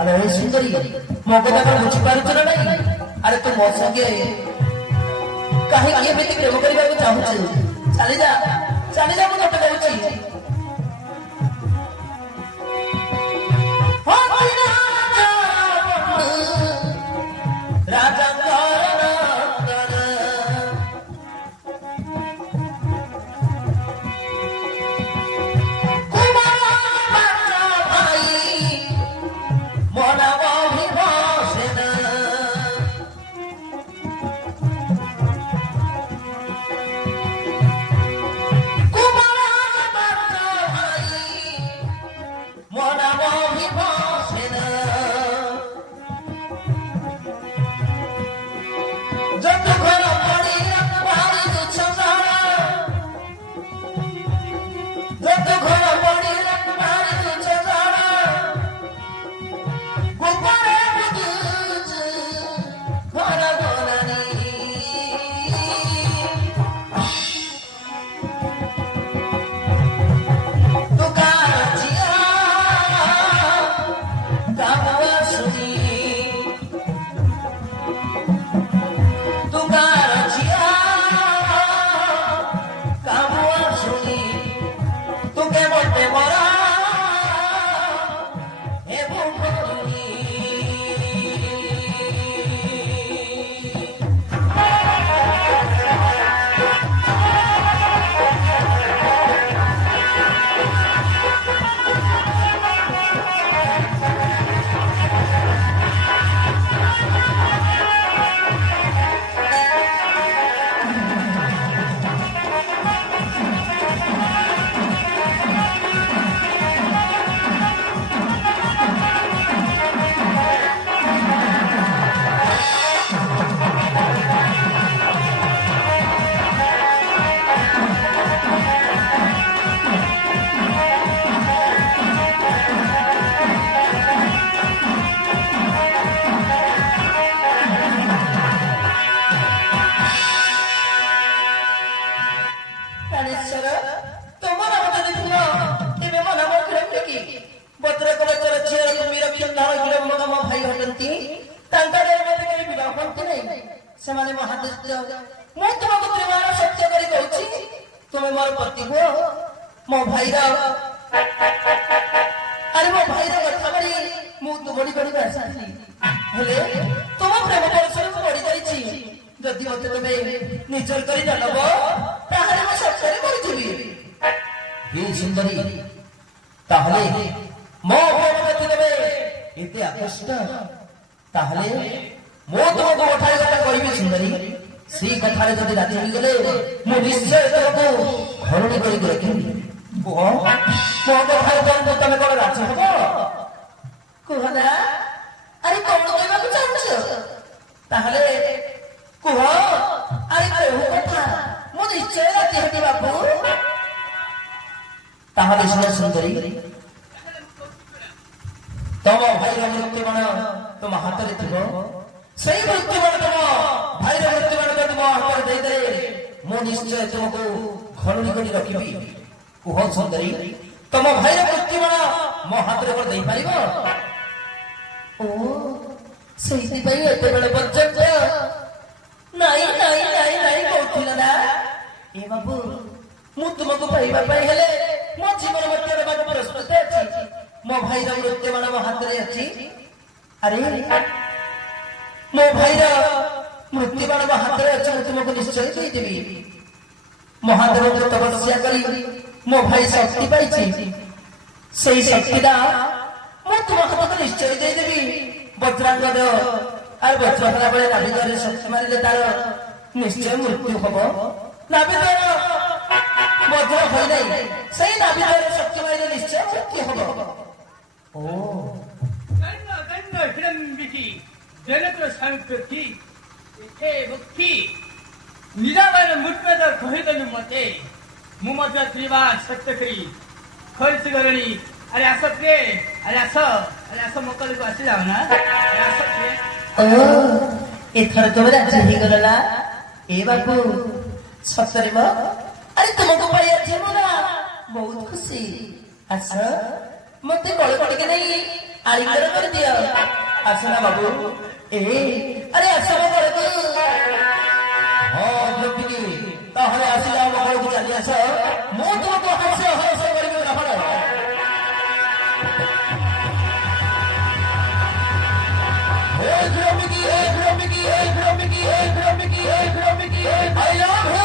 अरे सुंदरी मो कथा कौन बुझीपारुच ना नहीं अरे तू मो संगे कहीं एमती प्रेम करने को चाहूँ चली जा मुझे कहूँ राजा तुम्हें मोर पति हो मो भाई अरे मो भाई कथा बड़ी मु तो बड़ी बड़ी भाषा हेले तुम प्रेम दर्शन पड़ी जाइछि जदि मते तमे निजर करी नलब ताहले मो सच्चरे मरि जिबी हे सुंदरी ताहले मो प्रेम तमे एते आकृष्ट ताहले मो तुमको उठाई कथा कहबी सुंदरी सी कथारे जदि राजी हो गले मु निश्चय तुमको घरणी करी रखिबी ओ मो कथा जन तमे कोन राजी हबो कुहना अरे कौन कहबा को चाहछ ताहले कुह अरे कहू कथा मु निश्चय राजी हबी बाबू ताहले सुन सुंदरी ତମ ଭାଇର ମୃତ୍ୟୁବାଣ ତମ ହାତରେ ଥିବ ସେଇ ମୃତ୍ୟୁବାଣ ତମ ଭାଇର ମୃତ୍ୟୁବାଣ ତୁମ ହାତରେ ଦେଇଦେଲେ ମୁଁ ନିଶ୍ଚୟ ତୁମକୁ ଘରଣୀ କରି ରଖିବି। କୁହ ସୁନ୍ଦରୀ ତମ ଭାଇର ମୃତ୍ୟୁବାଣ ମୋ ହାତରେ କଣ ଦେଇପାରିବ? ଓ ସେଇଥିପାଇଁ ଏତେବେଳେ ପର୍ଯ୍ୟନ୍ତ ନାଇଁ ନାଇଁ ନାଇଁ ନାଇଁ କହୁଥିଲ ନା? ଏ ବାବୁ ମୁଁ ତୁମକୁ ପାଇବା ପାଇଁ ହେଲେ ମୋ ଜୀବନ ମଧ୍ୟ ଦେବାକୁ ପ୍ରସ୍ତୁତ ଅଛି। ମୋ ଭାଇର ମୃତ୍ୟୁବାଣ ମୋ ହାତରେ ଅଛି। ଆରେ ମୋ ଭାଇର ମୃତ୍ୟୁବାଣ ମୋ ହାତରେ ଅଛି, ମୁଁ ତୁମକୁ ନିଶ୍ଚୟ ଦେଇଦେବି। ମହାଦେବଙ୍କୁ ତପସ୍ୟା କରି ମୋ ଭାଇ ଶକ୍ତି ପାଇଛି, ସେଇ ଶକ୍ତିଟା ମୁଁ ତୁମ ହାତକୁ ନିଶ୍ଚୟ ଦେଇଦେବି। ବଜ୍ରାଙ୍ଗର ଆଉ ବଜ୍ର ହେଲା ବେଳେ ନାଭିଦ୍ୱାରରେ ଶକ୍ତି ମାରିଲେ ତାର ନିଶ୍ଚୟ ମୃତ୍ୟୁ ହବ। ନାଭିଦ୍ୱାର ବଜ୍ର ହୋଇନାହିଁ, ସେଇ ନାଭିଦ୍ୱାରରେ ଶକ୍ତି ମାରିଲେ ନିଶ୍ଚୟ ମୃତ୍ୟୁ ହବ। 오. 난 히람비기 내내도 상급기 해복기 니나가는 물매다 거해다는 못해 무모자 드리바 석덕거리 걸스거러니 알아서 그래 알아서 못 걸리고 왔으려나 알아서 그래 오 ଏଥର ତମେ ରାଜି ହେଇଗଲ ନା? ଏ ବାବୁ ସତରେ ମ? ଆରେ ତୁମକୁ ପାଇ ଅଛି ମୁଁ ନା ବହୁତ ଖୁସି। ଆସ ମତେ କଳ ଟିକେ ନେଇ ଆଳିଙ୍ଗନ କରିଦିଅ। ଆସ ନା ବାବୁ। ଆରେ ଆସ ମୋ ଘରକୁ। ହଁ ଜ୍ୟୋତିକି ତାହେଲେ ଆସିଲେ ଆମ ଘରକୁ ଚାଲି ଆସ। ମୁଁ ତୁମକୁ ହସ ହସ କରିବି ରାବଣ। I love